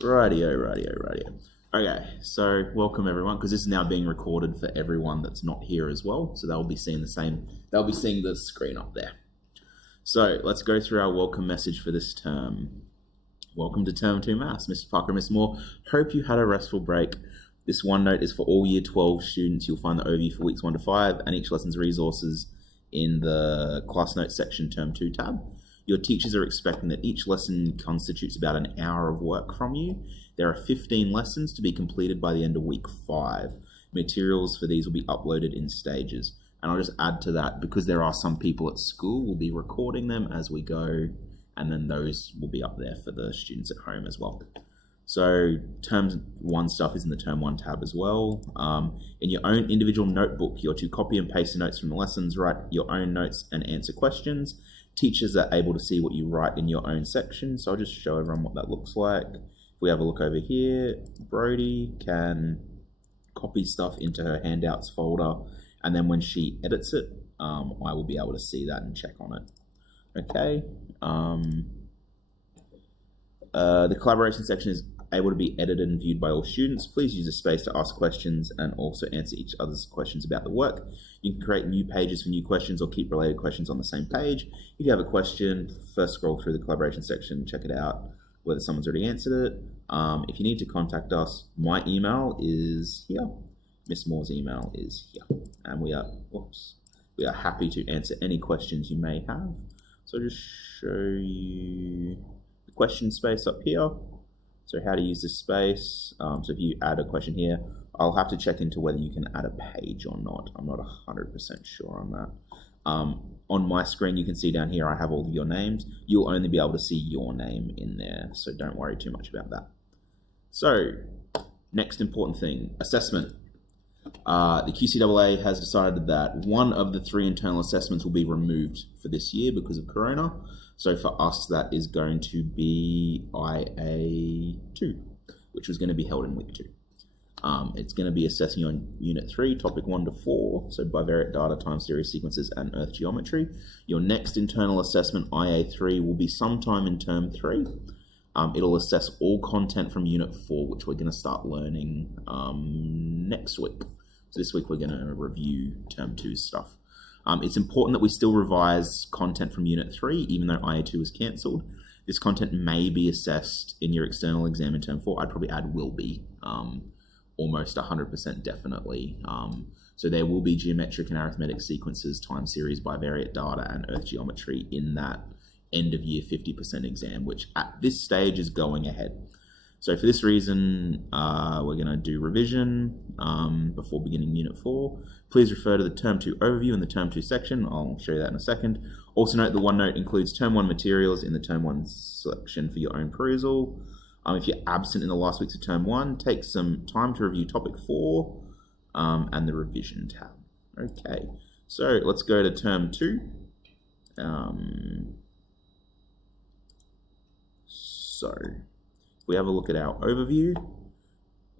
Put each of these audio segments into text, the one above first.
Rightio. Okay, so welcome everyone, because this is now being recorded for everyone that's not here as well. So they'll be seeing the screen up there. So let's go through our welcome message for this term. Welcome to Term 2 Maths, Mr. Parker and Miss Moore. Hope you had a restful break. This OneNote is for all Year 12 students. You'll find the overview for weeks 1 to 5 and each lesson's resources in the Class Notes section Term 2 tab. Your teachers are expecting that each lesson constitutes about an hour of work from you. There are 15 lessons to be completed by the end of week 5. Materials for these will be uploaded in stages. And I'll just add to that, because there are some people at school, we'll be recording them as we go, and then those will be up there for the students at home as well. So Term 1 stuff is in the Term 1 tab as well. In your own individual notebook, you're to copy and paste the notes from the lessons, write your own notes and answer questions. Teachers are able to see what you write in your own section, so I'll just show everyone what that looks like. If we have a look over here, Brody can copy stuff into her handouts folder, and then when she edits it, I will be able to see that and check on it. Okay. The collaboration section is able to be edited and viewed by all students. Please use the space to ask questions and also answer each other's questions about the work. You can create new pages for new questions or keep related questions on the same page. If you have a question, first scroll through the collaboration section, check it out, whether someone's already answered it. If you need to contact us, my email is here. Miss Moore's email is here. And we are happy to answer any questions you may have. So I'll just show you the question space up here. So how to use this space. So if you add a question here, I'll have to check into whether you can add a page or not. I'm not 100% sure on that. On my screen, you can see down here, I have all of your names. You'll only be able to see your name in there, so don't worry too much about that. So next important thing, assessment. The QCAA has decided that one of the 3 internal assessments will be removed for this year because of Corona. So for us, that is going to be IA2, which was going to be held in week 2. It's going to be assessing on Unit 3, Topic 1 to 4, so bivariate data, time series sequences, and Earth geometry. Your next internal assessment, IA3, will be sometime in Term 3. It'll assess all content from Unit 4, which we're going to start learning next week. So this week we're going to review Term 2 stuff. It's important that we still revise content from Unit 3, even though IA2 was cancelled. This content may be assessed in your external exam in Term 4. I'd probably add will be, almost 100% definitely. So there will be geometric and arithmetic sequences, time series, bivariate data, and Earth geometry in that end of year 50% exam, which at this stage is going ahead. So for this reason, we're going to do revision before beginning Unit 4. Please refer to the Term 2 overview in the Term 2 section. I'll show you that in a second. Also note the OneNote includes Term 1 materials in the Term 1 section for your own perusal. If you're absent in the last weeks of Term 1, take some time to review Topic 4 and the revision tab. Okay, so let's go to Term 2. So if we have a look at our overview,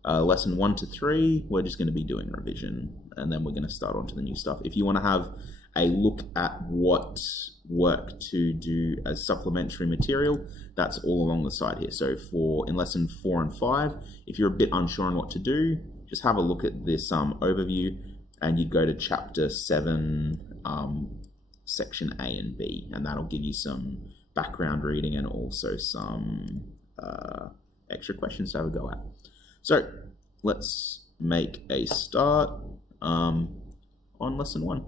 lesson 1 to 3, we're just going to be doing revision, and then we're going to start on to the new stuff. If you want to have a look at what work to do as supplementary material, that's all along the side here. So in lesson 4 and 5, if you're a bit unsure on what to do, just have a look at this overview, and you go to chapter 7, section A and B, and that'll give you some background reading and also some extra questions to have a go at. So let's make a start on lesson 1.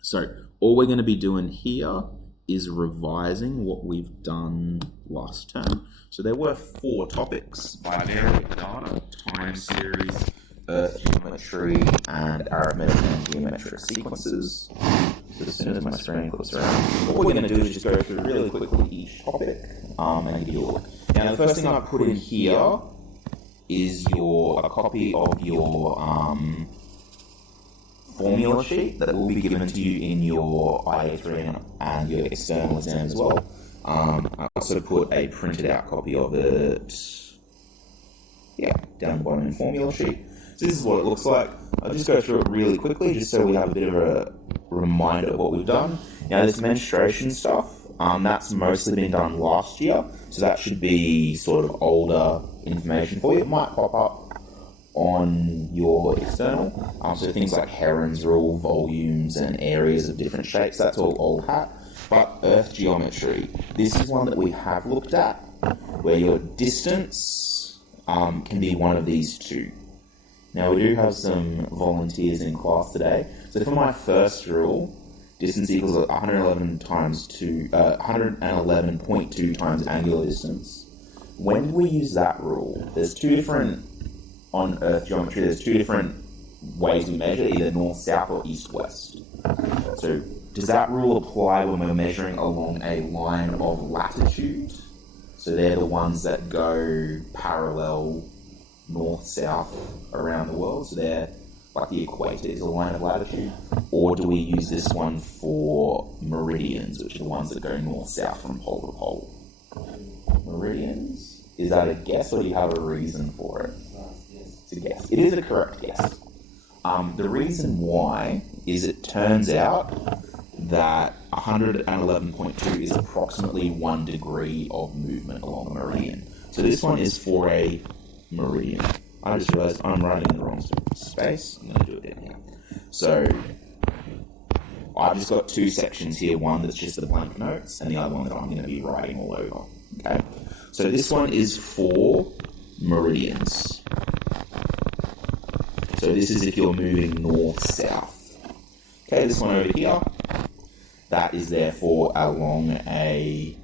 So all we're going to be doing here is revising what we've done last term. So there were 4 topics: bivariate data, time series, Earth geometry, and arithmetic and geometric sequences. So as soon as my screen flips around, what we're going to do is just go through really quickly each topic and give you a look. Now the first thing I've put in here is a copy of your formula sheet that will be given to you in your IA3 and your external exam as well. I also put a printed out copy of it, down the bottom in formula sheet. So this is what it looks like. I'll just go through it really quickly just so we have a bit of a reminder of what we've done. Now this menstruation stuff, That's mostly been done last year, so that should be sort of older information for you. It might pop up on your external. So things like Heron's rule, volumes, and areas of different shapes, that's all old hat. But Earth geometry, this is one that we have looked at, where your distance can be one of these two. Now, we do have some volunteers in class today. So for my first rule, distance equals 111.2 times angular distance. When do we use that rule? There's two different, on Earth geometry, there's two different ways we measure, either north, south, or east, west. So does that rule apply when we're measuring along a line of latitude? So they're the ones that go parallel north, south around the world. So they're like the equator is a line of latitude. Or do we use this one for meridians, which are the ones that go north, south from pole to pole? Meridians? Is that a guess, or do you have a reason for it? It's a guess. It is a correct guess. The reason why is it turns out that 111.2 is approximately 1 degree of movement along a meridian. So this one is for a meridian. I just realized I'm writing in the wrong space. I'm going to do it down here. So I've just got two sections here, one that's just the blank notes, and the other one that I'm going to be writing all over. Okay. So this one is for meridians. So this is if you're moving north-south. Okay, this one over here, that is therefore along a...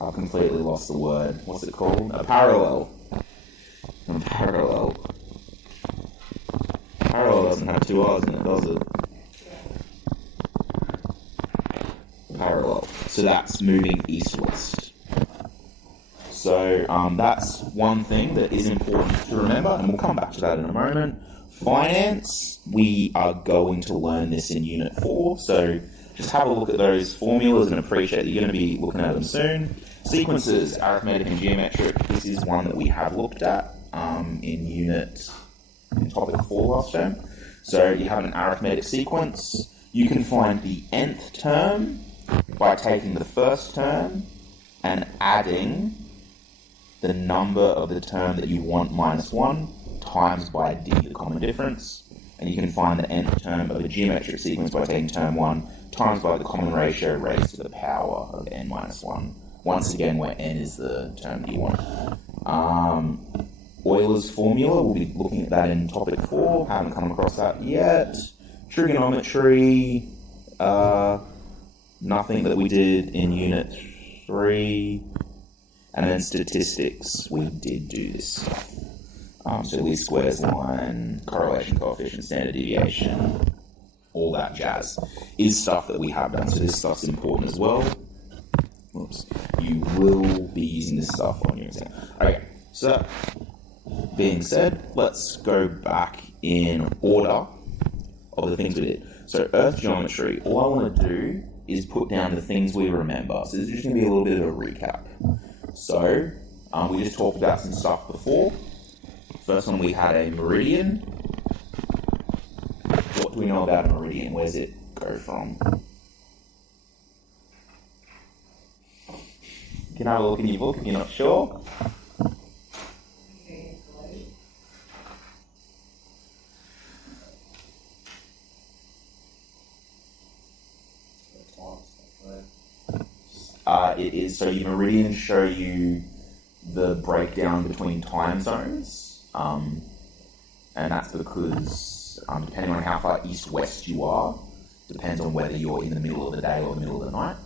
I've completely lost the word. What's it called? A parallel. A parallel. Parallel doesn't have two R's in it, does it? Parallel. So that's moving east-west. So that's one thing that is important to remember, and we'll come back to that in a moment. Finance, we are going to learn this in Unit 4, so just have a look at those formulas and appreciate that you're going to be looking at them soon. Sequences, arithmetic and geometric, this is one that we have looked at in topic 4 last term. So you have an arithmetic sequence. You can find the nth term by taking the first term and adding the number of the term that you want minus 1 times by d, the common difference. And you can find the nth term of a geometric sequence by taking term 1 times by the common ratio raised to the power of n minus 1. Once again, where n is the term that you want. Euler's formula, we'll be looking at that in topic 4. Haven't come across that yet. Trigonometry, nothing that we did in Unit 3. And then statistics, we did do this stuff. So least squares line, correlation coefficient, standard deviation, all that jazz is stuff that we have done. So this stuff's important as well. Oops. You will be using this stuff on your exam. Okay, so being said, let's go back in order of the things we did. So Earth geometry, all I want to do is put down the things we remember. So this is just going to be a little bit of a recap. So we just talked about some stuff before. First one, we had a meridian. What do we know about a meridian? Where does it go from? You can have a look in your book if you're not sure. It is, so your meridians show you the breakdown between time zones, and that's because depending on how far east-west you are, depends on whether you're in the middle of the day or the middle of the night.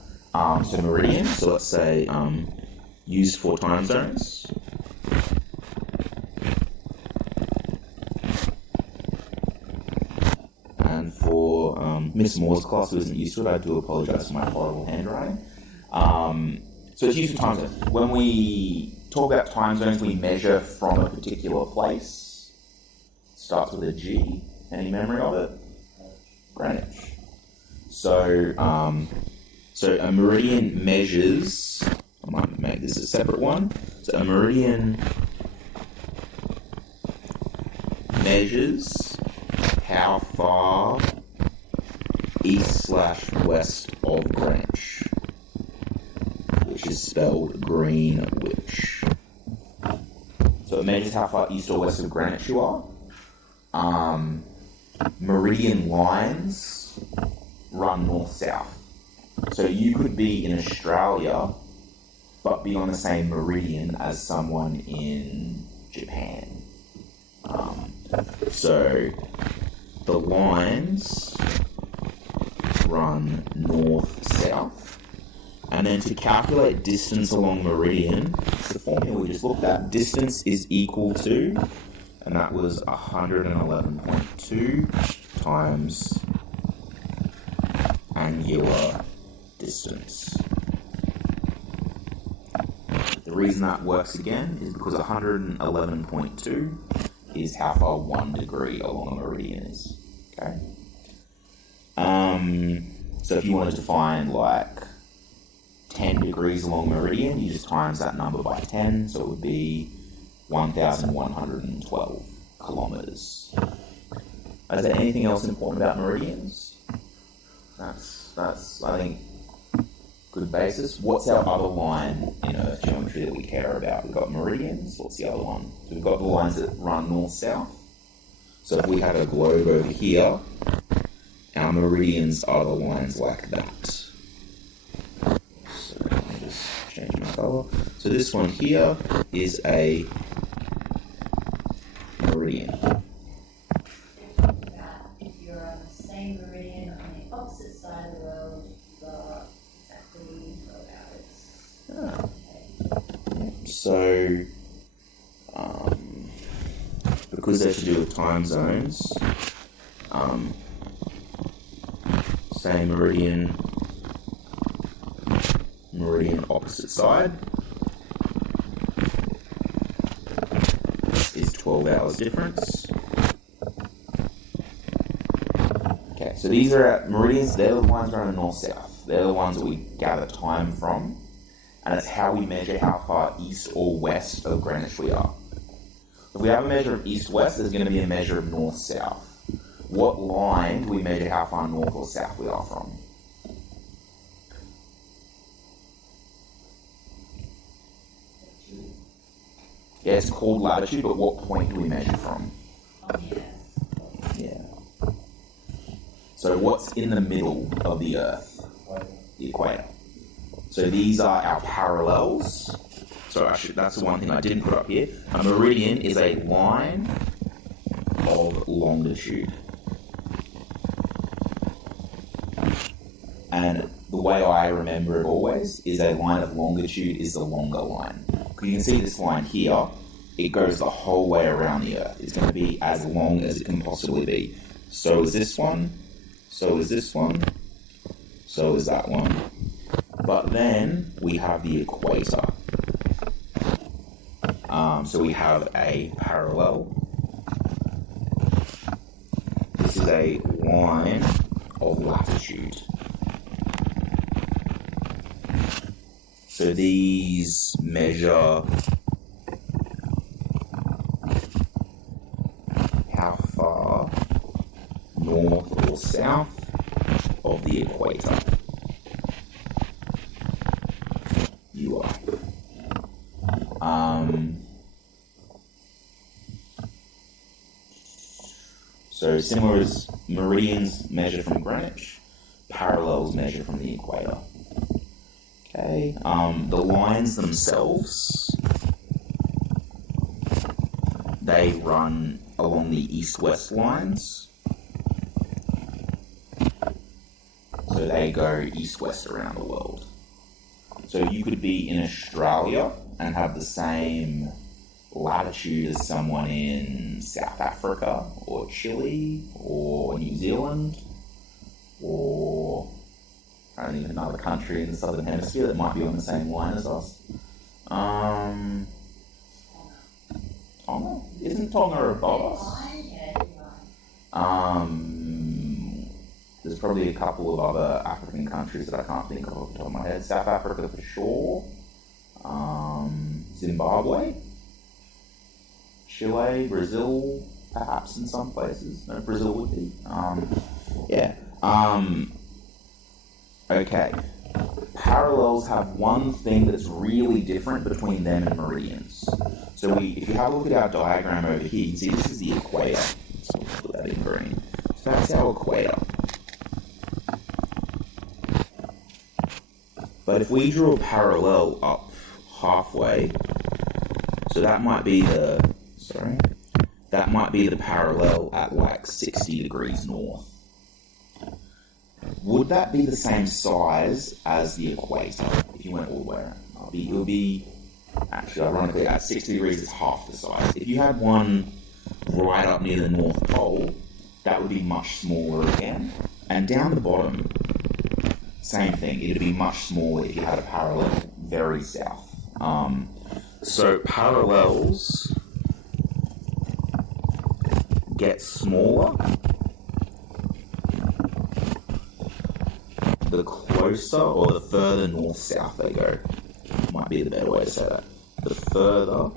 So meridians, so let's say used for time zones. And for Miss Moore's class who isn't used to it, I do apologise for my horrible handwriting. So it's used for time zones. When we talk about time zones, we measure from a particular place. Starts with a G. Any memory of it? Greenwich. So a meridian measures. I might make this a separate one. So a meridian measures how far east/west of Greenwich. is spelled Greenwich. So it measures how far east or west of Greenwich you are. Meridian lines run north-south. So you could be in Australia, but be on the same meridian as someone in Japan. So the lines run north-south. And then to calculate distance along meridian, the formula we just looked at, distance is equal to, and that was 111.2 times angular distance. The reason that works again is because 111.2 is how far 1 degree along a meridian is. Okay. So if you wanted to find like 10 degrees along meridian, you just times that number by 10, so it would be 1,112 kilometers. Is there anything else important about meridians? That's I think good basis. What's our other line in Earth geometry that we care about? We've got meridians. What's the other one? So we've got the lines that run north-south. So if we had a globe over here, our meridians are the lines like that. So let me just change my color. So this one here is a meridian. If you're on the same meridian on the opposite side of the world, you are exactly 12 hours. So, because they're to do with time zones, same meridian opposite side is 12 hours difference. Okay, so these are our meridians, they're the ones running north-south. They're the ones that we gather time from, and it's how we measure how far east or west of Greenwich we are. If we have a measure of east-west, there's going to be a measure of north-south. What line do we measure how far north or south we are from? Yeah, it's called latitude, but what point do we measure from? Yeah. So what's in the middle of the Earth? The equator. So these are our parallels. So that's the one thing I didn't put up here. A meridian is a line of longitude. And the way I remember it always is a line of longitude is the longer line. You can see this line here, it goes the whole way around the Earth. It's going to be as long as it can possibly be. So is this one, so is this one, so is that one. But then we have the equator. So we have a parallel. This is a line of latitude. So these measure how far north or south of the equator you are. So similar as meridians measure from Greenwich, parallels measure from the equator. Okay, the lines themselves, they run along the east-west lines. So they go east-west around the world. So you could be in Australia and have the same latitude as someone in South Africa or Chile or New Zealand or I don't even know, another country in the southern hemisphere that might be on the same line as us. Tonga? Isn't Tonga above us? There's probably a couple of other African countries that I can't think of off the top of my head. South Africa for sure. Zimbabwe. Chile, Brazil, perhaps in some places. No, Brazil would be. Yeah. Okay. Parallels have one thing that's really different between them and meridians. So if you have a look at our diagram over here, you can see this is the equator. So we'll put that in green. So that's our equator. But if we drew a parallel up halfway, so that might be the parallel at like 60 degrees north. Would that be the same size as the equator if you went all the way around? It would be, actually, ironically, at 60 degrees it's half the size. If you had one right up near the North Pole, that would be much smaller again. And down the bottom, same thing, it would be much smaller if you had a parallel very south. So parallels get smaller the closer or the further north-south they go. Might be the better way to say that. The further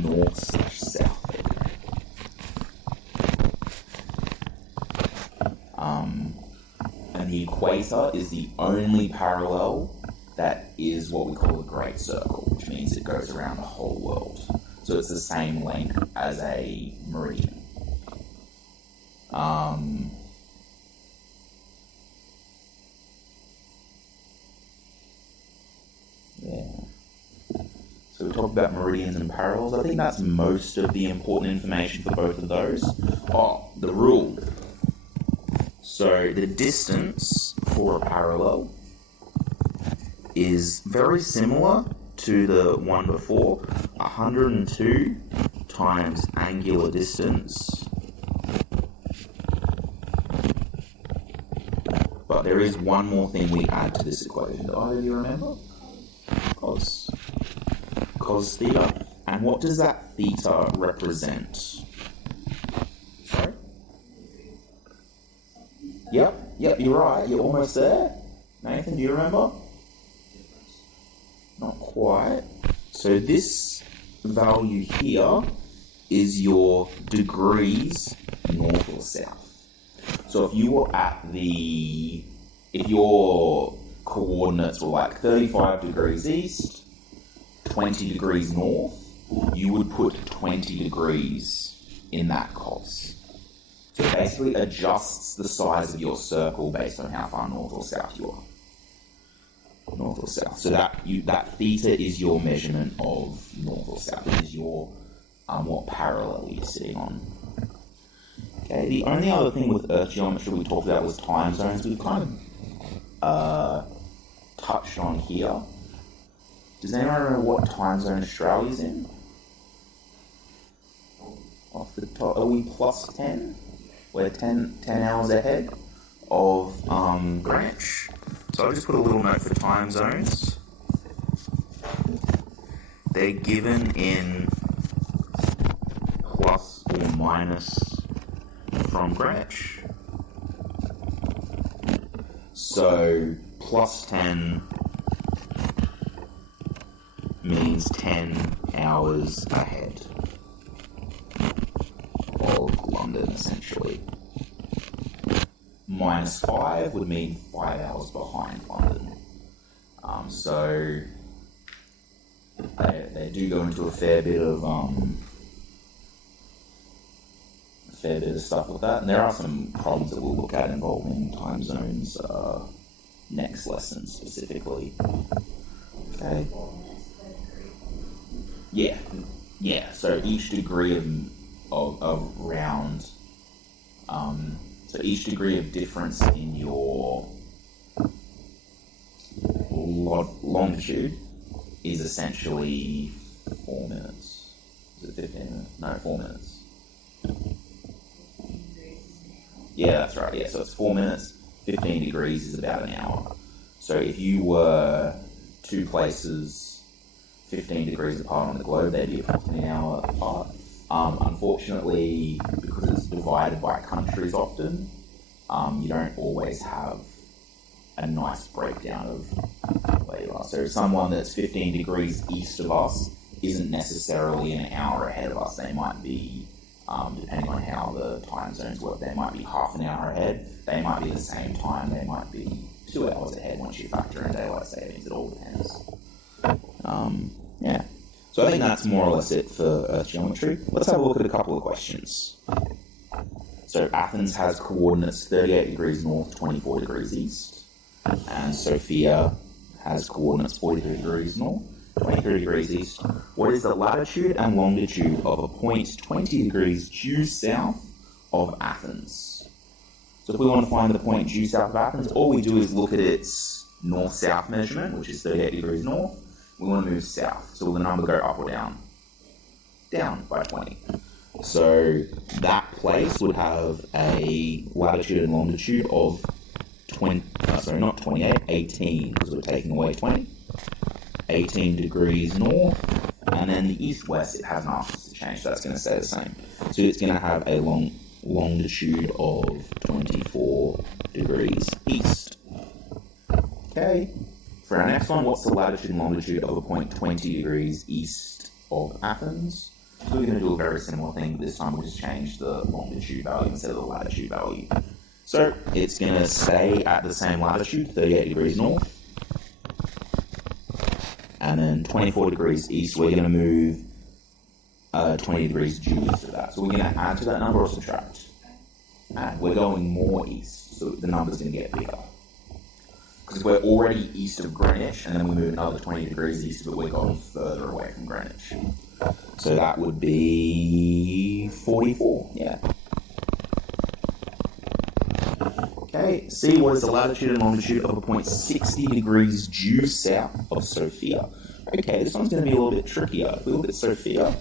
north/south they go. And the equator is the only parallel that is what we call a great circle, which means it goes around the whole world. So it's the same length as a meridian. So we talked about meridians and parallels. I think that's most of the important information for both of those. Oh, the rule. So the distance for a parallel is very similar to the one before, 102 times angular distance. But there is one more thing we add to this equation. Do either of you remember? Cos theta. And what does that theta represent? Sorry? Yep, you're right. You're almost there. Nathan, do you remember? Not quite. So this value here is your degrees north or south. So if you were if your coordinates were like 35 degrees east, 20 degrees north, you would put 20 degrees in that cos. So it basically adjusts the size of your circle based on how far north or south you are. North or south. So that theta is your measurement of north or south. It is your what parallel you're sitting on. Okay. The only other thing with Earth geometry we talked about was time zones. We've kind of touched on here. Does anyone remember what time zone Australia's in? Off the top, are we plus 10? We're 10 hours ahead of Greenwich. So I'll just put a little note for time zones. They're given in plus or minus from Greenwich. So plus 10 means 10 hours ahead of London, essentially. Minus 5 would mean 5 hours behind London. So they do go into a fair bit of stuff with that, and there are some problems that we'll look at involving time zones next lesson specifically. Okay. Yeah. So each degree of round. So each degree of difference in your longitude is essentially 4 minutes. Is it 15 minutes? No, 4 minutes. Yeah, that's right. Yeah, so it's 4 minutes. 15 degrees is about an hour. So if you were two places 15 degrees apart on the globe, they'd be approximately an hour apart. Unfortunately, because it's divided by countries often, you don't always have a nice breakdown of where you are. So someone that's 15 degrees east of us isn't necessarily an hour ahead of us. They might be, depending on how the time zones work, they might be half an hour ahead. They might be the same time. They might be 2 hours ahead once you factor in daylight savings. It all depends. Yeah. So I think that's more or less it for Earth geometry. Let's have a look at a couple of questions. So Athens has coordinates 38 degrees north, 24 degrees east. And Sophia has coordinates 43 degrees north, 23 degrees east. What is the latitude and longitude of a point 20 degrees due south of Athens? So if we want to find the point due south of Athens, all we do is look at its north-south measurement, which is 38 degrees north. We want to move south. So will the number go up or down? Down by 20. So that place would have a latitude and longitude of 18, because we're taking away 20. 18 degrees north, and then the east-west, it hasn't asked us to change, so that's going to stay the same. So it's going to have a longitude of 24 degrees east. Okay. For our next one, what's the latitude and longitude of a point 20 degrees east of Athens? So we're going to do a very similar thing, but this time we'll just change the longitude value instead of the latitude value. So it's going to stay at the same latitude, 38 degrees north. And then 24 degrees east, we're going to move 20 degrees due east of that. So we're going to add to that number or subtract. And we're going more east, so the number's going to get bigger. Because we're already east of Greenwich, and then we move another 20 degrees east, but we're going further away from Greenwich. So that would be 44, yeah. Okay, C, what is the latitude and longitude of a point 60 degrees due south of Sophia? Okay, this one's going to be a little bit trickier. If we look at Sophia,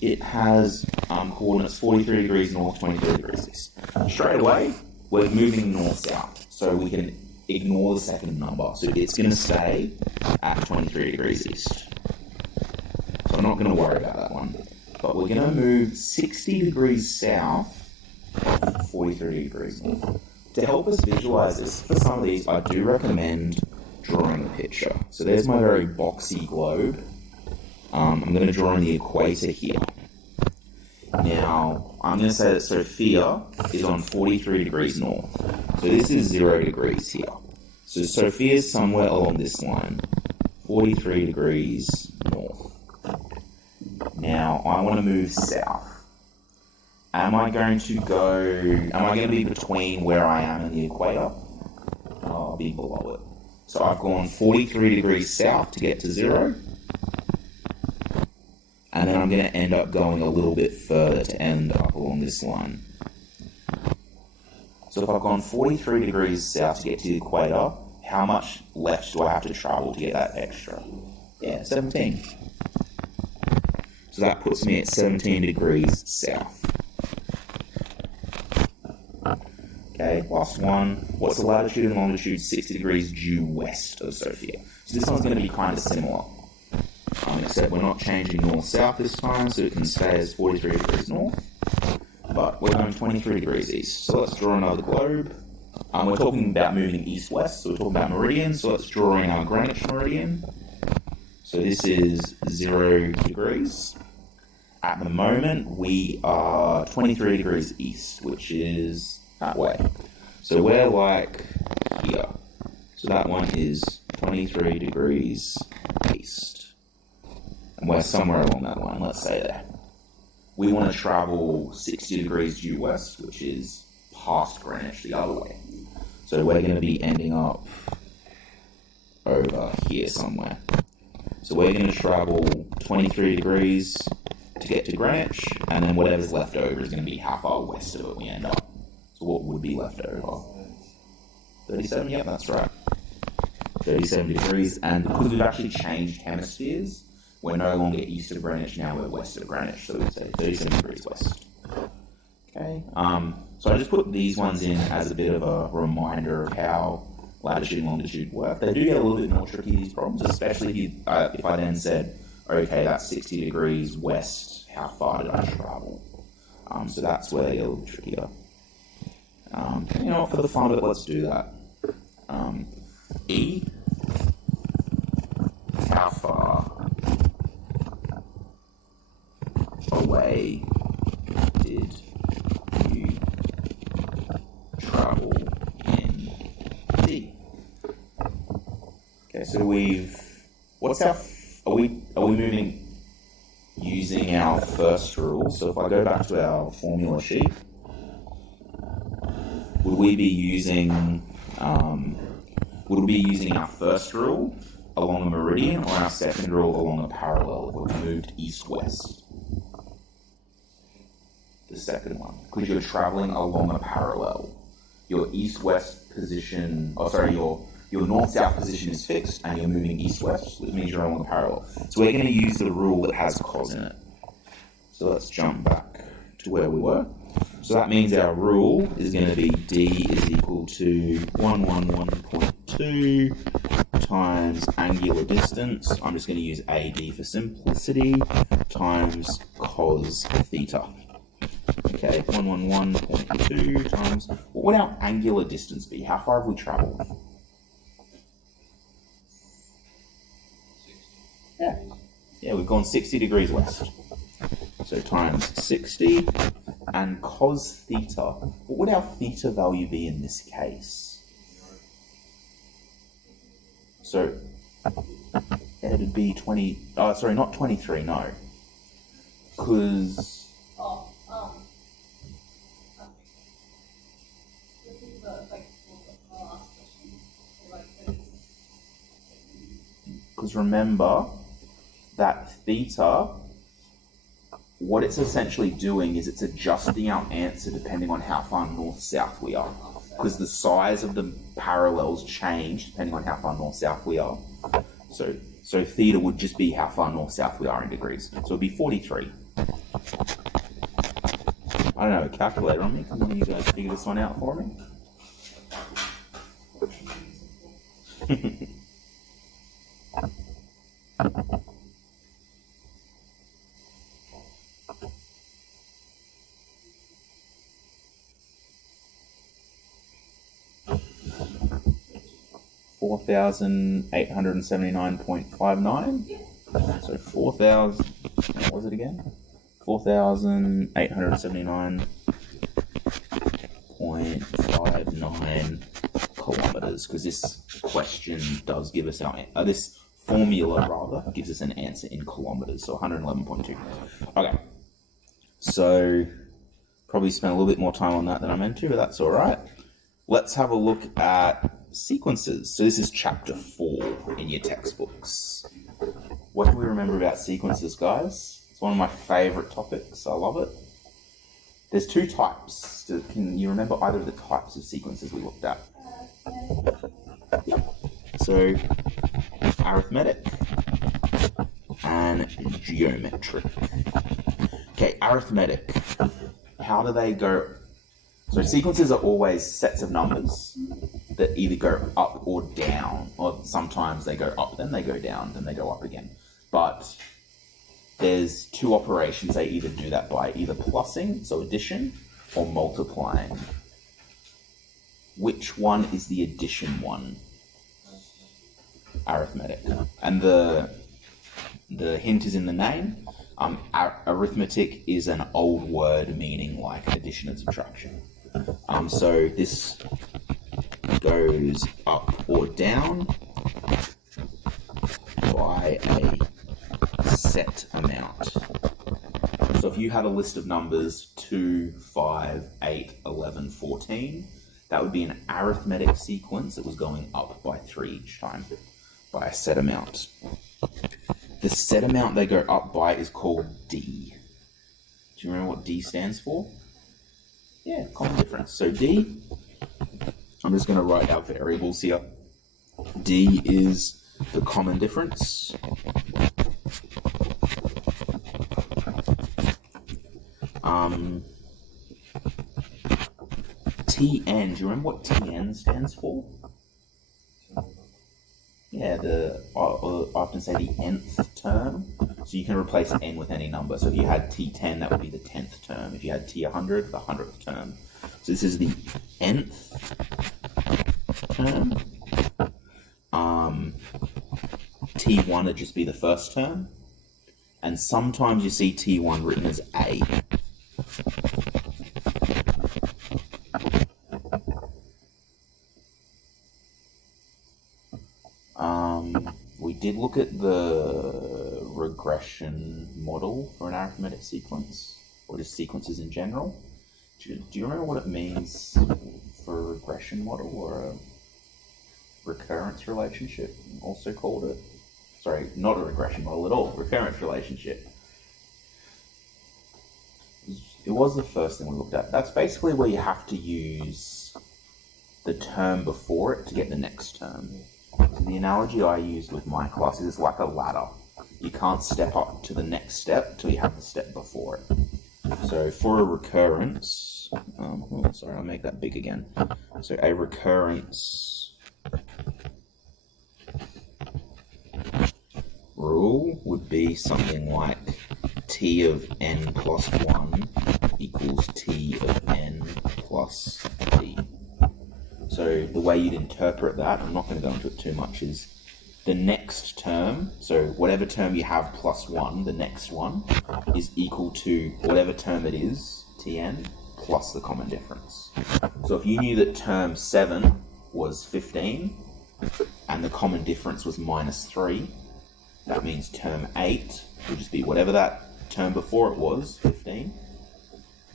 it has coordinates 43 degrees north, 23 degrees east. Straight away, we're moving north-south, so we can ignore the second number. So it's going to stay at 23 degrees east. So I'm not going to worry about that one. But we're going to move 60 degrees south, 43 degrees north. To help us visualize this, for some of these, I do recommend drawing a picture. So there's my very boxy globe. I'm going to draw in the equator here. Now, I'm going to say that Sophia is on 43 degrees north. So this is 0 degrees here. So Sophia is somewhere along this line, 43 degrees north. Now, I want to move south. Am I going to be between where I am and the equator? I'll be below it. So I've gone 43 degrees south to get to 0. And then I'm going to end up going a little bit further to end up along this line. So if I've gone 43 degrees south to get to the equator, how much left do I have to travel to get that extra? Yeah, 17. So that puts me at 17 degrees south. Okay, last one. What's the latitude and longitude 60 degrees due west of Sophia? So this one's going to be kind of similar. Except we're not changing north-south this time, so it can stay as 43 degrees north. But we're going 23 degrees east. So let's draw another globe. We're talking about moving east-west, so we're talking about meridians. So let's draw in our Greenwich meridian. So this is 0 degrees. At the moment, we are 23 degrees east, which is that way. So we're like here. So that one is 23 degrees east. And we're somewhere along that line, let's say there. We want to travel 60 degrees due west, which is past Greenwich the other way. So we're going to be ending up over here somewhere. So we're going to travel 23 degrees to get to Greenwich, and then whatever's left over is going to be how far west of it we end up. So what would be left over? 37? Yep, that's right. 37 degrees, and because we've actually changed hemispheres, we're no longer east of Greenwich, now we're west of Greenwich, so we'd say 37 degrees west. Okay, so I just put these ones in as a bit of a reminder of how latitude and longitude work. They do get a little bit more tricky, these problems, especially if I then said, okay, that's 60 degrees west, how far did I travel? So that's where they get a little trickier. You know what, for the fun of it, let's do that. E, how far away did you travel in D? so what's our, are we moving using our first rule? So if I go back to our formula sheet, would we be using our first rule along a meridian or our second rule along a parallel if we moved east-west? The second one, because you're traveling along a parallel. Your east-west position, your north-south position is fixed and you're moving east-west, so it means you're along a parallel. So we're going to use the rule that has cos in it. So let's jump back to where we were. So that means our rule is going to be d is equal to 111.2 times angular distance. I'm just going to use AD for simplicity times cos theta. Okay, 111.2 times. What would our angular distance be? How far have we traveled? Yeah, we've gone 60 degrees west. So times 60 and cos theta. What would our theta value be in this case? So it'd be 20. Oh, sorry, not 23. No, because remember that theta, what it's essentially doing is it's adjusting our answer depending on how far north-south we are. Because the size of the parallels change depending on how far north-south we are. So theta would just be how far north-south we are in degrees. So it'd be 43. I don't have a calculator on me. Can one of you guys figure this one out for me? 4,879.59. So 4,000. What was it again? 4,879.59 kilometers. Because this question does give us our this formula rather gives us an answer in kilometers. So 111.2. Okay. So probably spent a little bit more time on that than I meant to, but that's all right. Let's have a look at sequences. So this is chapter 4 in your textbooks. What do we remember about sequences, guys? It's one of my favorite topics. I love it. There's two types. Can you remember either of the types of sequences we looked at? So arithmetic and geometric. Okay, arithmetic. How do they go? So sequences are always sets of numbers that either go up or down, or sometimes they go up, then they go down, then they go up again. But there's two operations they either do that by, either plussing, so addition, or multiplying. Which one is the addition one? Arithmetic. And the hint is in the name. Arithmetic is an old word meaning like addition and subtraction. So this goes up or down by a set amount. So if you had a list of numbers 2, 5, 8, 11, 14, that would be an arithmetic sequence that was going up by 3 each time by a set amount. The set amount they go up by is called D. Do you remember what D stands for? Yeah, common difference. So D, I'm just going to write our variables here. D is the common difference. Tn, do you remember what Tn stands for? Yeah, I often say the nth term. So you can replace n with any number. So if you had T10, that would be the 10th term. If you had T100, the 100th term. So this is the nth term. T1 would just be the first term. And sometimes you see T1 written as A. did look at the regression model for an arithmetic sequence, or just sequences in general. Do you remember what it means for a regression model or a recurrence relationship, also called it? Sorry, not a regression model at all, recurrence relationship. It was the first thing we looked at. That's basically where you have to use the term before it to get the next term. So the analogy I used with my class is it's like a ladder. You can't step up to the next step till you have the step before it. So for a recurrence, sorry, I'll make that big again. So a recurrence rule would be something like t of n plus 1 equals t of n plus t. So the way you'd interpret that, I'm not going to go into it too much, is the next term, so whatever term you have plus 1, the next one, is equal to whatever term it is, tn, plus the common difference. So if you knew that term 7 was 15, and the common difference was minus 3, that means term 8 would just be whatever that term before it was, 15,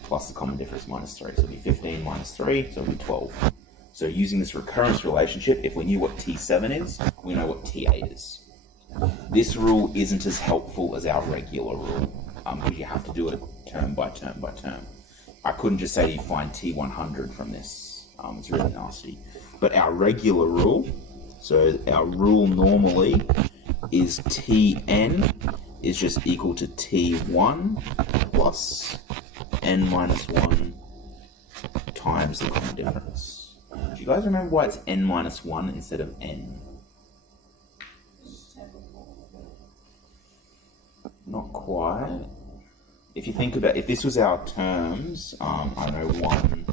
plus the common difference minus 3. So it'd be 15 minus 3, so it'd be 12. So using this recurrence relationship, if we knew what T7 is, we know what T8 is. This rule isn't as helpful as our regular rule, because you have to do it term by term by term. I couldn't just say you find T100 from this. It's really nasty. But our regular rule, so our rule normally is Tn is just equal to T1 plus n minus 1 times the common difference. Do you guys remember why it's n minus 1 instead of n? Not quite. If you think about, if this was our terms, I don't know, 1,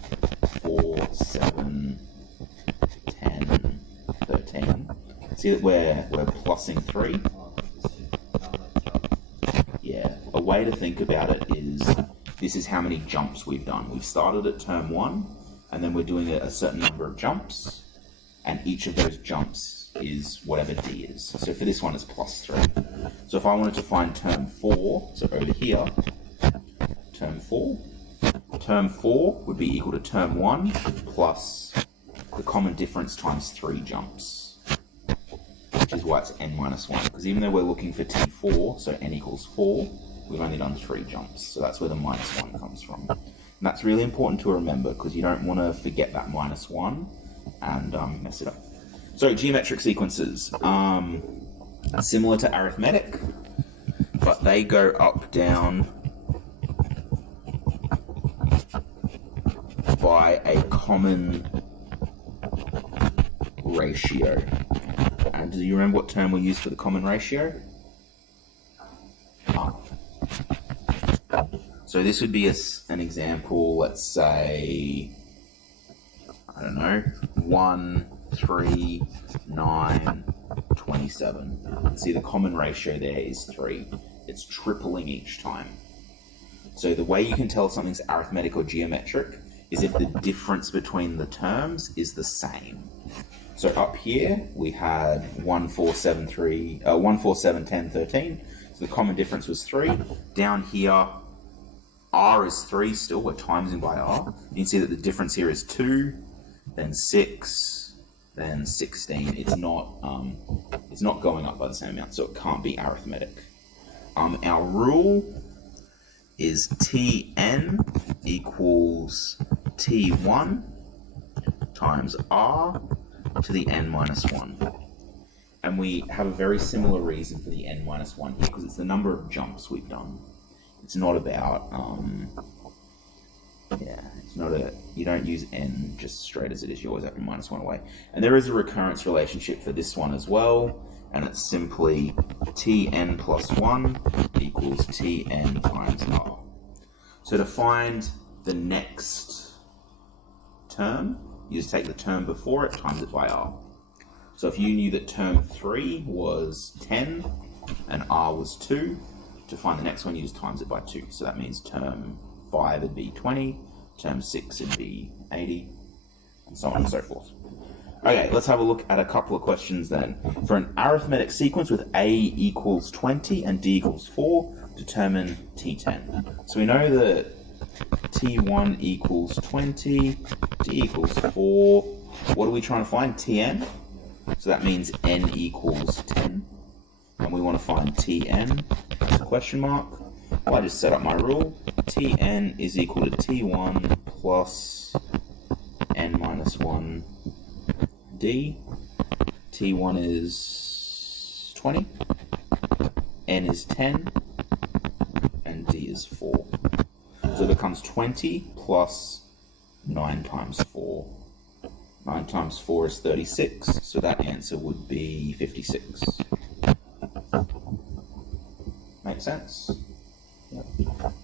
4, 7, 10, 13. See that we're plussing 3? Yeah, a way to think about it is, this is how many jumps we've done. We've started at term 1, and then we're doing a certain number of jumps, and each of those jumps is whatever d is. So for this one, it's plus 3. So if I wanted to find term 4, so over here, term 4 would be equal to term 1 plus the common difference times 3 jumps, which is why it's n minus 1. Because even though we're looking for t4, so n equals 4, we've only done 3 jumps. So that's where the minus 1 comes from. And that's really important to remember, because you don't want to forget that minus 1 and mess it up. So geometric sequences, similar to arithmetic, but they go up, down by a common ratio. And do you remember what term we used for the common ratio? So this would be an example, let's say, I don't know, 1, 3, 9, 27. See, the common ratio there is 3. It's tripling each time. So the way you can tell if something's arithmetic or geometric is if the difference between the terms is the same. So up here, we had 1, 4, 7, 10, 13. So the common difference was 3. Down here, r is 3 still, we're timesing by r. You can see that the difference here is 2, then 6, then 16. It's not going up by the same amount, so it can't be arithmetic. Our rule is Tn equals T1 times r to the n minus 1. And we have a very similar reason for the n minus 1 here, because it's the number of jumps we've done. It's not about, you don't use n just straight as it is, you always have to minus 1 away. And there is a recurrence relationship for this one as well, and it's simply Tn plus 1 equals Tn times r. So to find the next term, you just take the term before it, times it by r. So if you knew that term 3 was 10 and r was 2, to find the next one, you just times it by 2. So that means term 5 would be 20, term 6 would be 80, and so on and so forth. Okay, let's have a look at a couple of questions then. For an arithmetic sequence with a equals 20 and d equals 4, determine t10. So we know that t1 equals 20, d equals 4. What are we trying to find? Tn? So that means n equals 10. And we want to find Tn, question mark. Well, I just set up my rule. Tn is equal to T1 plus n minus 1 d. T1 is 20, n is 10, and d is 4. So it becomes 20 plus 9 times 4. 9 times 4 is 36, so that answer would be 56. Make sense? Yep.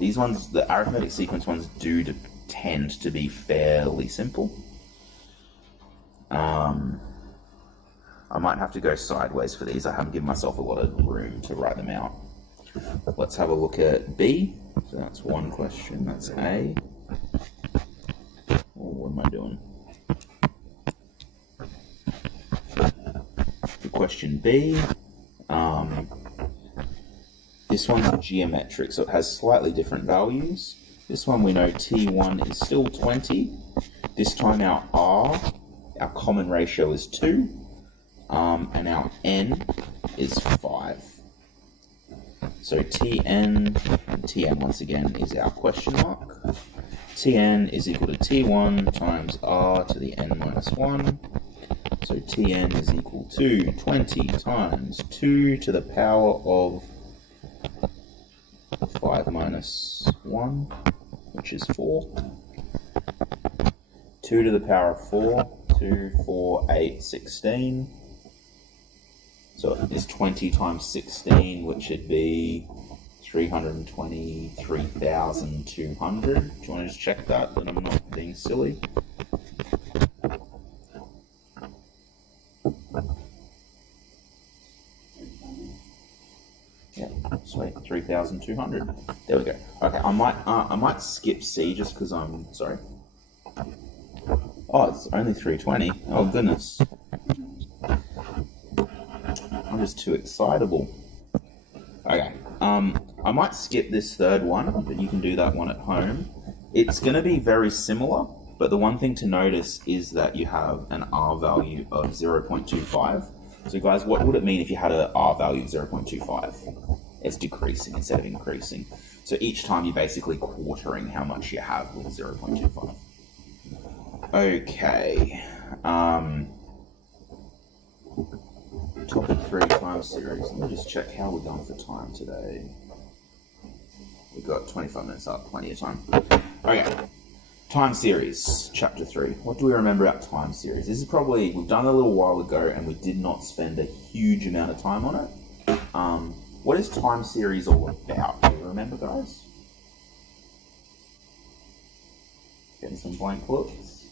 These ones, the arithmetic sequence ones, do tend to be fairly simple. I might have to go sideways for these. I haven't given myself a lot of room to write them out. Let's have a look at B. So that's one question. That's A. Oh, what am I doing? For question B, this one's geometric, so it has slightly different values. This one we know T1 is still 20. This time our R, our common ratio is 2, and our N is 5. So Tn once again is our question mark. Tn is equal to T1 times R to the n minus 1. So Tn is equal to 20 times 2 to the power of 5 minus 1, which is 4. 2 to the power of 4, 2, 4, 8, 16. So it's 20 times 16, which would be 323,200. Do you want to just check that I'm not being silly? Yeah, sweet, 3,200. There we go. Okay, I might skip C just because I'm sorry. Oh, it's only 320. Oh goodness. I'm just too excitable. Okay, I might skip this third one, but you can do that one at home. It's going to be very similar, but the one thing to notice is that you have an R value of 0.25. So guys, what would it mean if you had an R value of 0.25? It's decreasing instead of increasing. So each time you're basically quartering how much you have with 0.25. Okay. Topic 3 time series. Let me just check how we're going for time today. We've got 25 minutes up, plenty of time. Okay. Time series, chapter 3. What do we remember about time series? This is probably, we've done it a little while ago and we did not spend a huge amount of time on it. What is time series all about? Do you remember, guys? Getting some blank looks.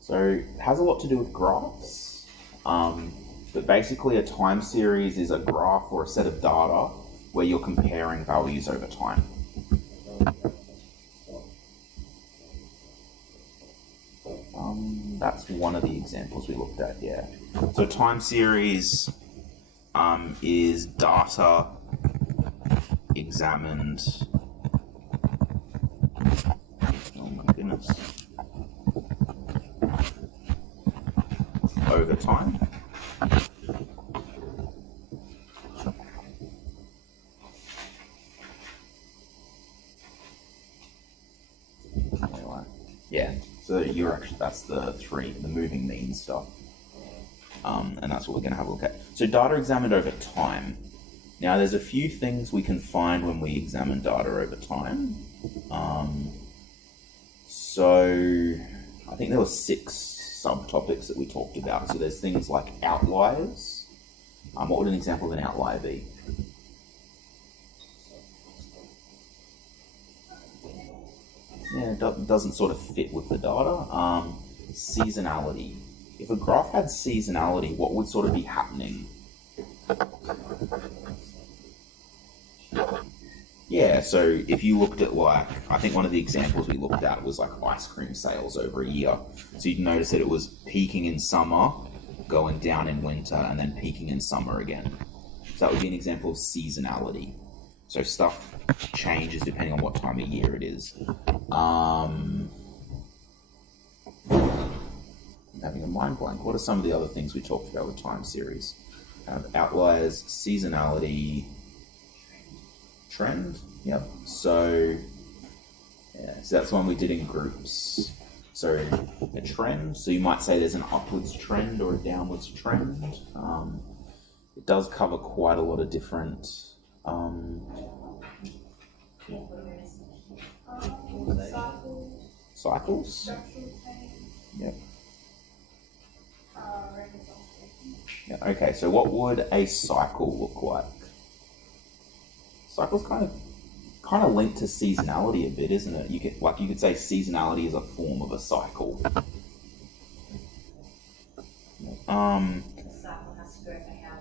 So it has a lot to do with graphs. But basically a time series is a graph or a set of data where you're comparing values over time. That's one of the examples we looked at, yeah. So time series is data examined. Oh my goodness. Over time. Yeah, so you're actually, that's the moving mean stuff. And that's what we're going to have a look at. So data examined over time. Now there's a few things we can find when we examine data over time. So I think there were 6 subtopics that we talked about. So there's things like outliers. What would an example of an outlier be? Yeah, it doesn't sort of fit with the data. Seasonality. If a graph had seasonality, what would sort of be happening? Yeah, Yeah, so if you looked at like, I think one of the examples we looked at was like ice cream sales over a year. So you'd notice that it was peaking in summer, going down in winter, and then peaking in summer again. So that would be an example of seasonality. So stuff changes depending on what time of year it is. I'm having a mind blank. What are some of the other things we talked about with time series? Outliers, seasonality, trend. Yep. So that's one we did in groups. So a trend. So you might say there's an upwards trend or a downwards trend. It does cover quite a lot of different. Cycles. Yep. Yeah, okay, so what would a cycle look like? Cycle's kind of linked to seasonality a bit, isn't it? You could say seasonality is a form of a cycle. The cycle has to go for how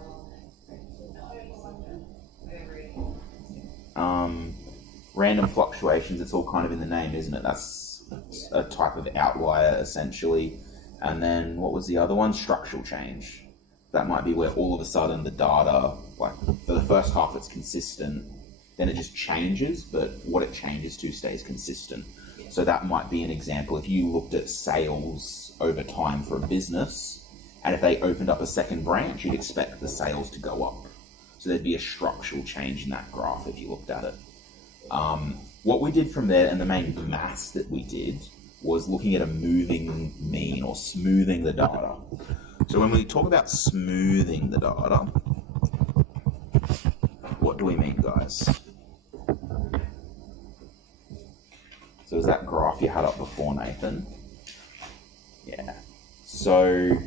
long? Random fluctuations, it's all kind of in the name, isn't it? That's a type of outlier, essentially. And then, what was the other one? Structural change. That might be where all of a sudden the data, like for the first half it's consistent, then it just changes, but what it changes to stays consistent. So that might be an example. If you looked at sales over time for a business, and if they opened up a second branch, you'd expect the sales to go up. So there'd be a structural change in that graph if you looked at it. What we did from there, and the main maths that we did, was looking at a moving mean or smoothing the data. So when we talk about smoothing the data, what do we mean, guys? So is that graph you had up before, Nathan? Yeah. So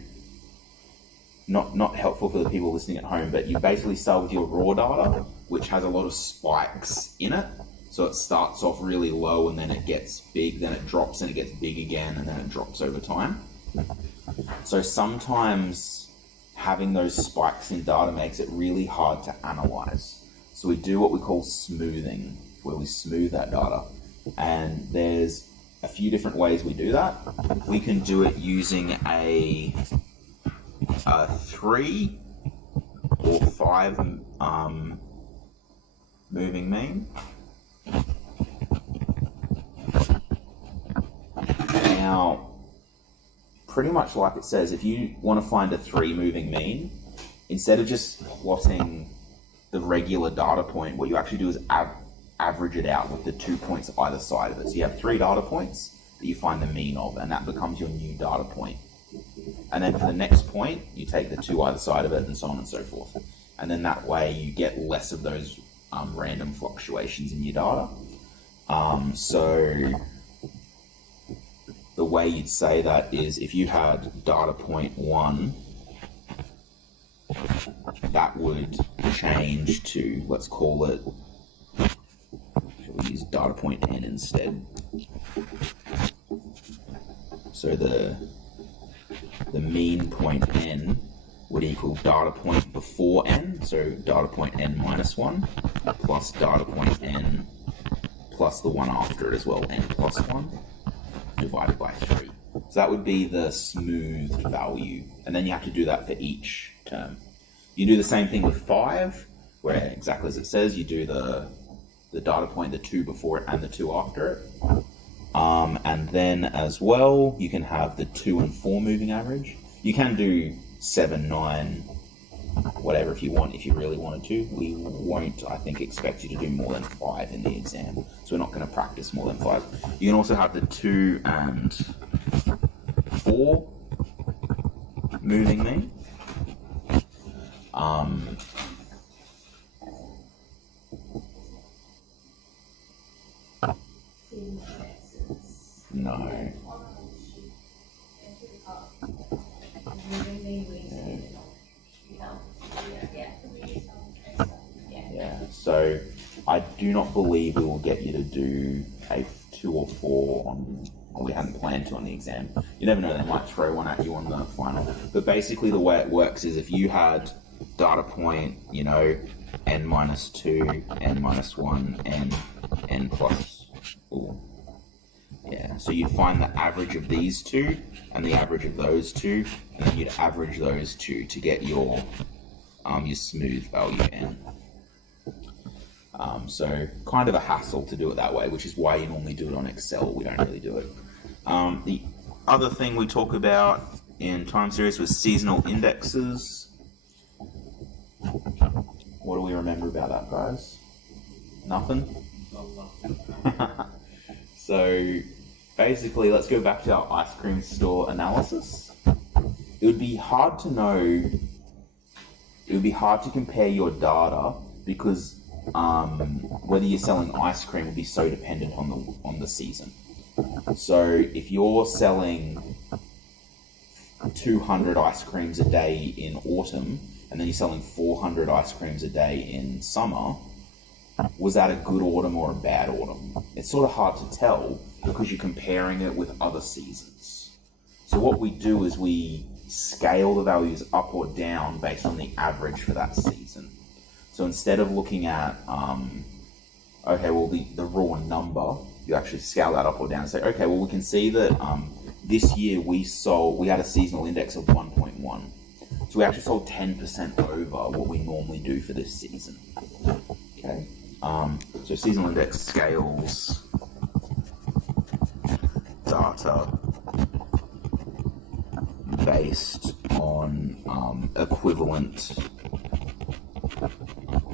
not helpful for the people listening at home, but you basically start with your raw data, which has a lot of spikes in it. So it starts off really low and then it gets big, then it drops and it gets big again, and then it drops over time. So sometimes having those spikes in data makes it really hard to analyze. So we do what we call smoothing, where we smooth that data. And there's a few different ways we do that. We can do it using a 3 or 5 moving mean. Now, pretty much like it says, if you want to find a 3 moving mean, instead of just plotting the regular data point, what you actually do is average it out with the 2 points either side of it. So you have 3 data points that you find the mean of, and that becomes your new data point. And then for the next point, you take the 2 either side of it, and so on and so forth. And then that way you get less of those random fluctuations in your data. So the way you'd say that is, if you had data point 1, that would change to, let's call it, shall we use data point n instead? So the mean point n would equal data point before n, so data point n minus 1, plus data point n plus the one after it as well, n plus 1, divided by 3. So that would be the smooth value, and then you have to do that for each term. You do the same thing with 5, where exactly as it says, you do the data point, the 2 before it and the 2 after it. And then as well, you can have the 2 and 4 moving average. You can do 7, 9, whatever if you want, if you really wanted to. We won't, I think, expect you to do more than 5 in the exam, so we're not going to practice more than 5. You can also have the 2 and 4 moving mean. No. Yeah, so I do not believe we will get you to do a 2 or 4 on, or we hadn't planned to on the exam. You never know, they might throw one at you on the final. But basically the way it works is, if you had data point, n minus 2, n minus 1, n plus. Ooh. Yeah, so you'd find the average of these two and the average of those two, and then you'd average those two to get your smooth value n. So kind of a hassle to do it that way, which is why you normally do it on Excel. We don't really do it. The other thing we talk about in time series was seasonal indexes. What do we remember about that, guys? Nothing? So basically, let's go back to our ice cream store analysis. It would be hard to know, it would be hard to compare your data because whether you're selling ice cream would be so dependent on the season. So if you're selling 200 ice creams a day in autumn, and then you're selling 400 ice creams a day in summer, was that a good autumn or a bad autumn? It's sort of hard to tell because you're comparing it with other seasons. So what we do is we scale the values up or down based on the average for that season. So instead of looking at, the raw number, you actually scale that up or down and say, okay, well, we can see that this year we had a seasonal index of 1.1. So we actually sold 10% over what we normally do for this season. Okay. So seasonal index scales data based on equivalent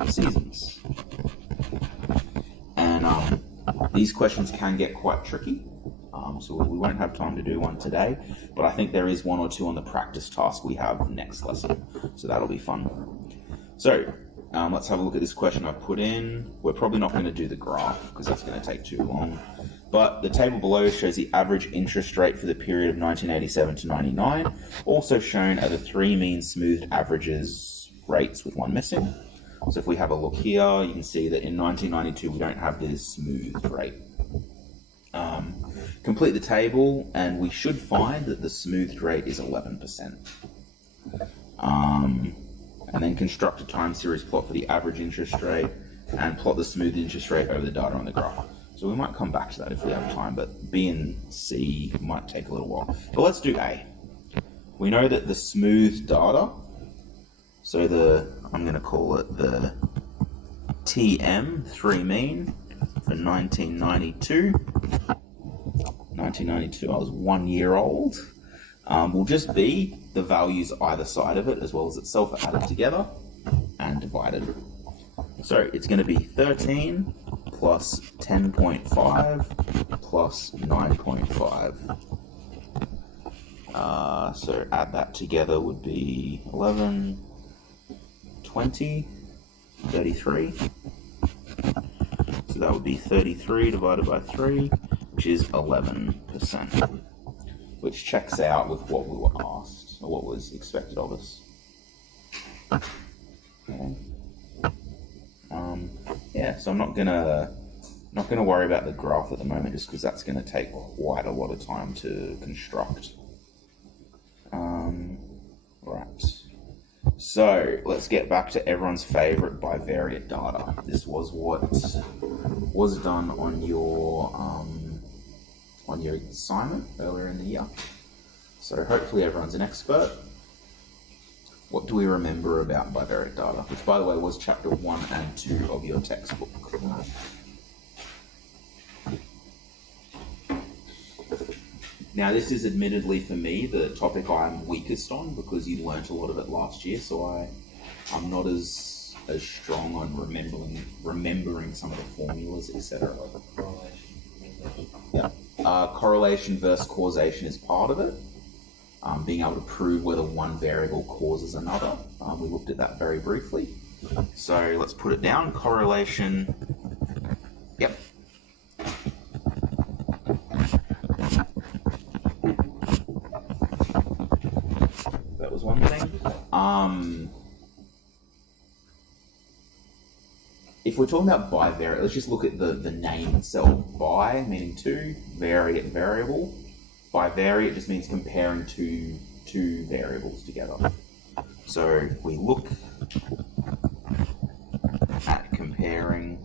seasons. And these questions can get quite tricky. So we won't have time to do one today, but I think there is one or two on the practice task we have next lesson. So that'll be fun. So let's have a look at this question I put in. We're probably not going to do the graph because that's going to take too long. But the table below shows the average interest rate for the period of 1987 to 99. Also shown are the three mean smoothed averages rates with one missing. So if we have a look here, you can see that in 1992 we don't have this smoothed rate. Complete the table and we should find that the smoothed rate is 11%. And then construct a time series plot for the average interest rate and plot the smooth interest rate over the data on the graph. So we might come back to that if we have time, but B and C might take a little while. But let's do A. We know that the smooth data, so I'm going to call it the TM3 mean for 1992. 1992, I was 1 year old. Will just be the values either side of it as well as itself added together and divided. So it's going to be 13 plus 10.5 plus 9.5. So add that together would be 11, 20, 33. So that would be 33 divided by 3, which is 11%. Which checks out with what we were asked, or what was expected of us. Okay. So I'm not gonna worry about the graph at the moment, just because that's gonna take quite a lot of time to construct. Right. So let's get back to everyone's favorite bivariate data. This was what was done on your assignment earlier in the year. So hopefully everyone's an expert. What do we remember about bivariate data? Which, by the way, was chapter 1 and 2 of your textbook. Now, this is admittedly for me the topic I'm weakest on because you learnt a lot of it last year, so I'm not as strong on remembering some of the formulas, etc. Yeah. Correlation versus causation is part of it. Being able to prove whether one variable causes another. We looked at that very briefly. So let's put it down. Correlation. Yep. That was one thing. If we're talking about bivariate, let's just look at the name itself. Bi meaning two, variate variable. Bivariate just means comparing two variables together. So we look at comparing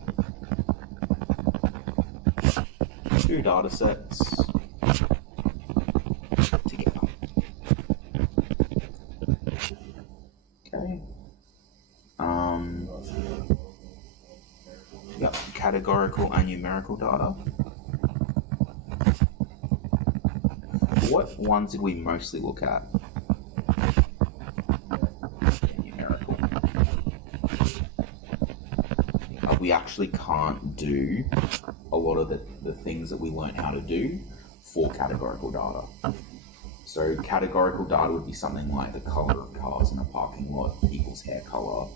two data sets together. Okay. We got categorical and numerical data. What ones did we mostly look at? Numerical. We actually can't do a lot of the things that we learn how to do for categorical data. So categorical data would be something like the color of cars in a parking lot equals hair color.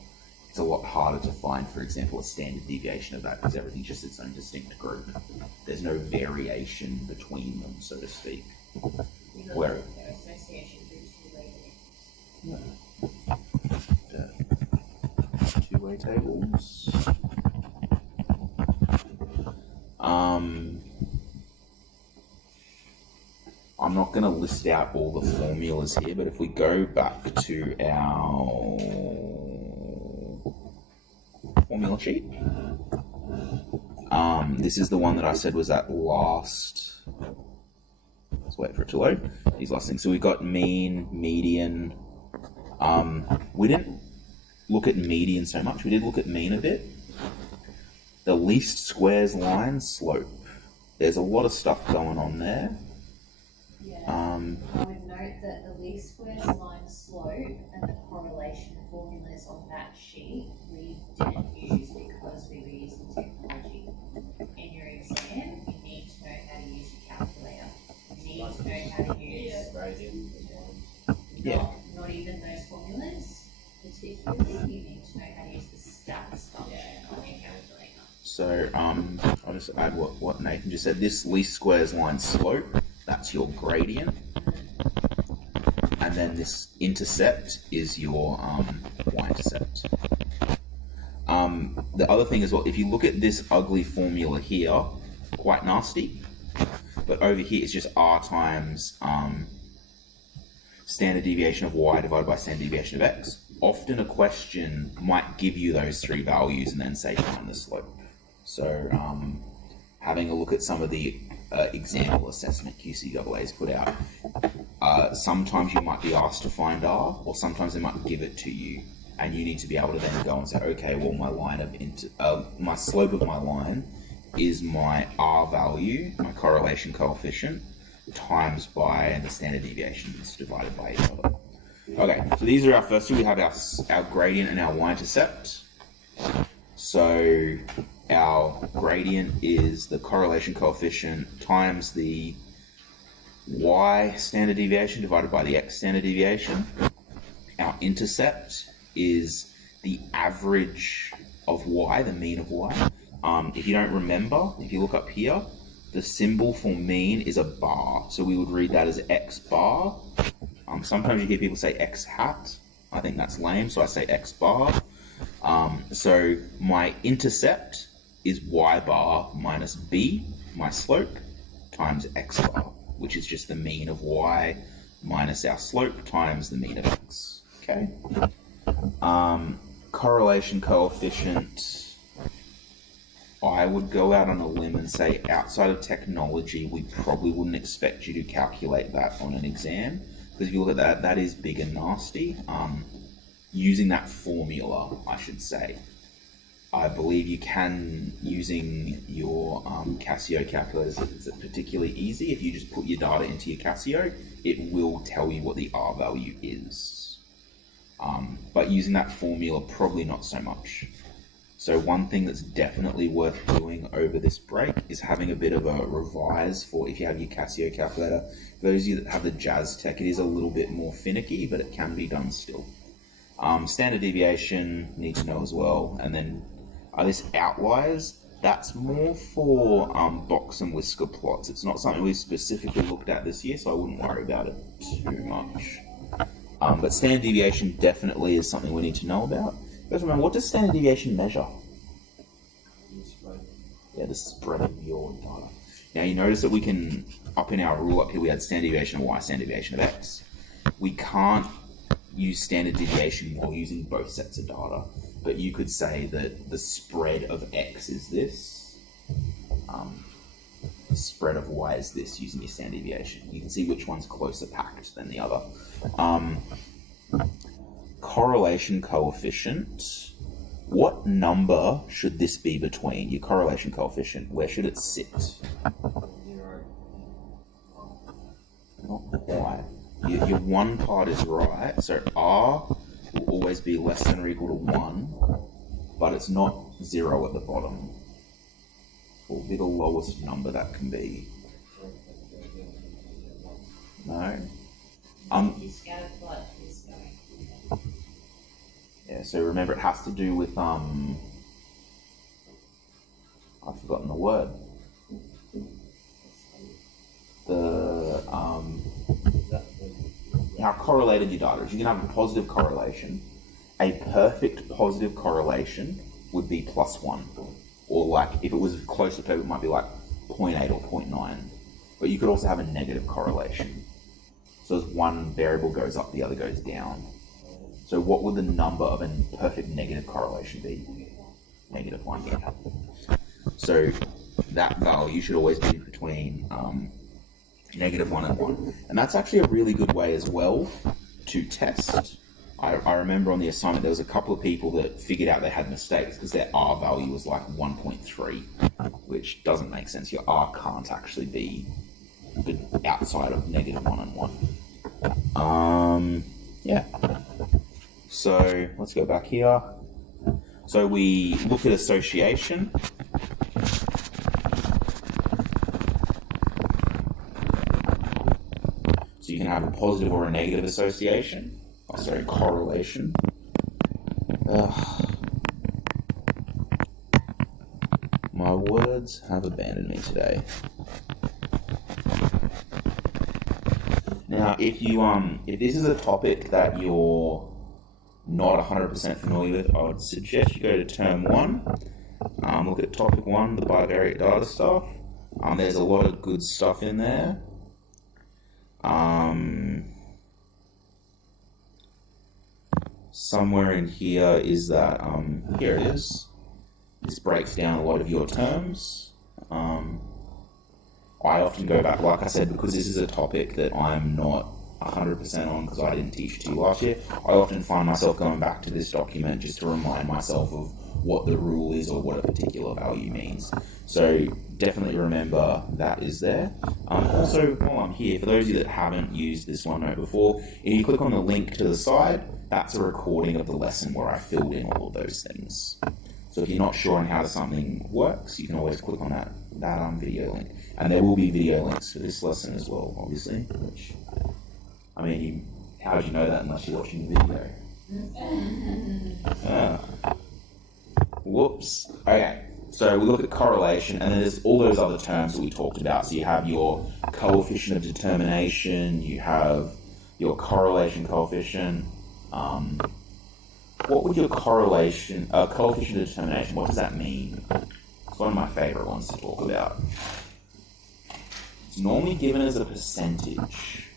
It's a lot harder to find, for example, a standard deviation of that because everything's just its own distinct group. There's no variation between them, so to speak. Where association through two-way tables. I'm not going to list out all the formulas here, but if we go back to our formula sheet, this is the one that I said was at last. Let's wait for it to load. These last things. So we got mean, median. We didn't look at median so much. We did look at mean a bit. The least squares line slope. There's a lot of stuff going on there. Yeah. I would note that the least squares line slope and the correlation formulas on that sheet we didn't use because we were using technology. In your exam, you need to know how to use your calculator. You need to know how to use not even those formulas, particularly. You need to know how to use the stats function on your calculator. So I'll just add what Nathan just said. This least squares line slope, that's your gradient. And then this intercept is your y-intercept. The other thing as well, if you look at this ugly formula here, quite nasty. But over here it's just r times standard deviation of y divided by standard deviation of x. Often a question might give you those three values and then say find the slope. So having a look at some of the example assessment QCAA's put out, sometimes you might be asked to find r, or sometimes they might give it to you, and you need to be able to then go and say, okay, well my line of my slope of my line is my r value, my correlation coefficient, times by the standard deviations divided by each other. Okay, so these are our first two. We have our gradient and our y-intercept. So our gradient is the correlation coefficient times the y standard deviation divided by the x standard deviation. Our intercept is the average of y, the mean of y. If you don't remember, if you look up here, the symbol for mean is a bar. So we would read that as x bar. Sometimes you hear people say x hat. I think that's lame, so I say x bar. So my intercept is y bar minus b, my slope, times x bar, which is just the mean of y minus our slope times the mean of x. Okay. Correlation coefficient. I would go out on a limb and say outside of technology, we probably wouldn't expect you to calculate that on an exam. Because if you look at that, that is big and nasty. Using that formula, I should say. I believe you can, using your Casio calculators, it's particularly easy. If you just put your data into your Casio, it will tell you what the R value is. But using that formula, probably not so much. So one thing that's definitely worth doing over this break is having a bit of a revise for if you have your Casio calculator. For those of you that have the Jazz Tech, it is a little bit more finicky, but it can be done still. Standard deviation, need to know as well. And then this outliers, that's more for box and whisker plots. It's not something we've specifically looked at this year, so I wouldn't worry about it too much. But standard deviation definitely is something we need to know about. Guys, remember, what does standard deviation measure? Yeah, the spread of your data. Now you notice that we can, up in our rule up here, we had standard deviation of y, standard deviation of x. We can't use standard deviation while using both sets of data, but you could say that the spread of x is this, the spread of y is this using your standard deviation. You can see which one's closer packed than the other. Correlation coefficient. What number should this be between? Your correlation coefficient, where should it sit? Not quite. Your one part is right, so R will always be less than or equal to 1, but it's not 0 at the bottom. It will be the lowest number that can be. No? You scatter plot is going. Yeah, so remember it has to do with, I've forgotten the word. How correlated your data is. You can have a positive correlation. A perfect positive correlation would be +1. Or like, if it was close to perfect, it might be like 0.8 or 0.9. But you could also have a negative correlation. So as one variable goes up, the other goes down. So what would the number of a perfect negative correlation be? -1, yeah. So that value should always be between -1 and 1. And that's actually a really good way as well to test. I remember on the assignment there was a couple of people that figured out they had mistakes because their R value was like 1.3, which doesn't make sense. Your R can't actually be outside of -1 and 1. Yeah. So let's go back here. So we look at association. So you can have a positive or a negative association. Oh, sorry, correlation. My words have abandoned me today. Now, if this is a topic that you're not 100% familiar with, I would suggest you go to term 1. Look at topic 1, the bivariate data stuff. There's a lot of good stuff in there. Somewhere in here is that, here it is. This breaks down a lot of your terms. I often go back, like I said, because this is a topic that I'm not 100% on because I didn't teach it to you last year. I often find myself going back to this document just to remind myself of what the rule is or what a particular value means. So definitely remember that is there. Also, while I'm here, for those of you that haven't used this OneNote before, if you click on the link to the side, that's a recording of the lesson where I filled in all of those things. So if you're not sure on how something works, you can always click on that video link. And there will be video links for this lesson as well, obviously, which, I mean, how would you know that unless you're watching the video? Whoops. Okay, so we look at correlation, and then there's all those other terms that we talked about. So you have your coefficient of determination, you have your correlation coefficient. What would your coefficient of determination, what does that mean? It's one of my favorite ones to talk about. It's normally given as a percentage.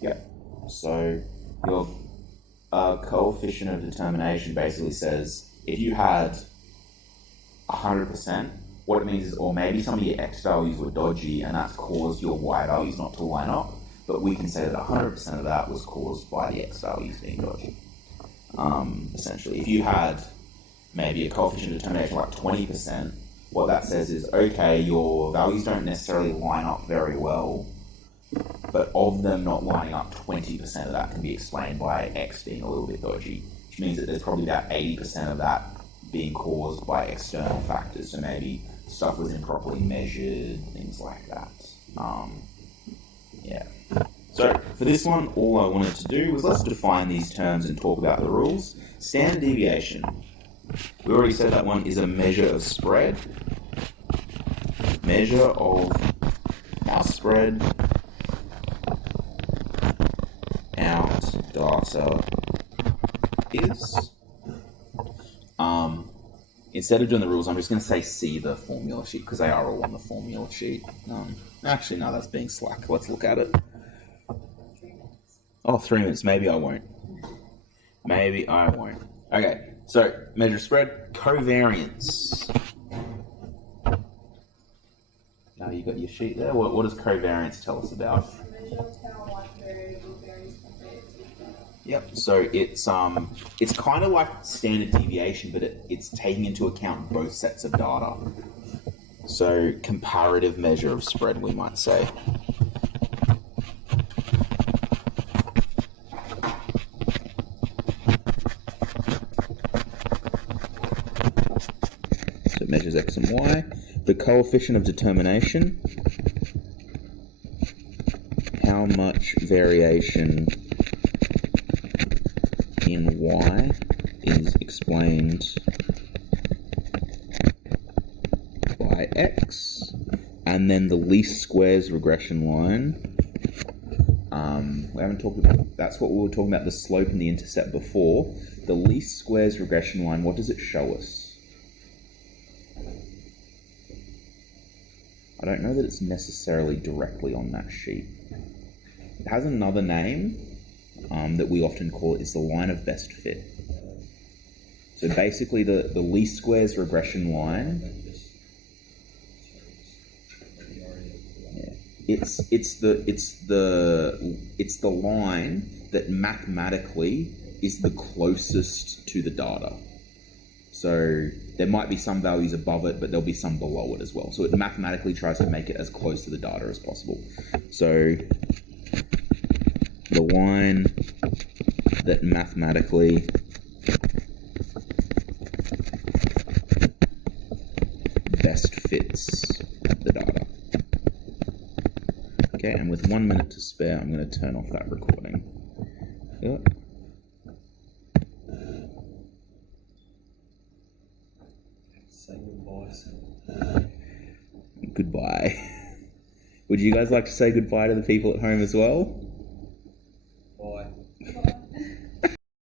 Yeah, so your coefficient of determination basically says if you had 100%, what it means is, or maybe some of your x values were dodgy and that's caused your y values not to line up, but we can say that 100% of that was caused by the x values being dodgy. Essentially, if you had maybe a coefficient of determination like 20%, what that says is, okay, your values don't necessarily line up very well, but of them not lining up, 20% of that can be explained by x being a little bit dodgy, which means that there's probably about 80% of that being caused by external factors. So maybe stuff was improperly measured, things like that. Yeah. So for this one, all I wanted to do was let's define these terms and talk about the rules. Standard deviation. We already said that one is a measure of spread. Measure of our spread out data is. instead of doing the rules, I'm just going to say see the formula sheet because they are all on the formula sheet. Actually, no, that's being slack. Let's look at it. Oh, 3 minutes. Maybe I won't. Maybe I won't. Okay, so measure spread, covariance. Now you got your sheet there. What does covariance tell us about? Yep. So it's kind of like standard deviation, but it's taking into account both sets of data. So comparative measure of spread, we might say. So it measures x and y. The coefficient of determination. How much variation in y is explained by x, and then the least squares regression line. We haven't talked about, that's what we were talking about, the slope and the intercept before. The least squares regression line, what does it show us? I don't know that it's necessarily directly on that sheet. It has another name that we often call it is the line of best fit. So basically the least squares regression line, it's the line that mathematically is the closest to the data. So there might be some values above it, but there'll be some below it as well. So it mathematically tries to make it as close to the data as possible. So the line that mathematically best fits the data. Okay, and with 1 minute to spare, I'm going to turn off that recording. Yep. Say goodbye. Goodbye. Would you guys like to say goodbye to the people at home as well?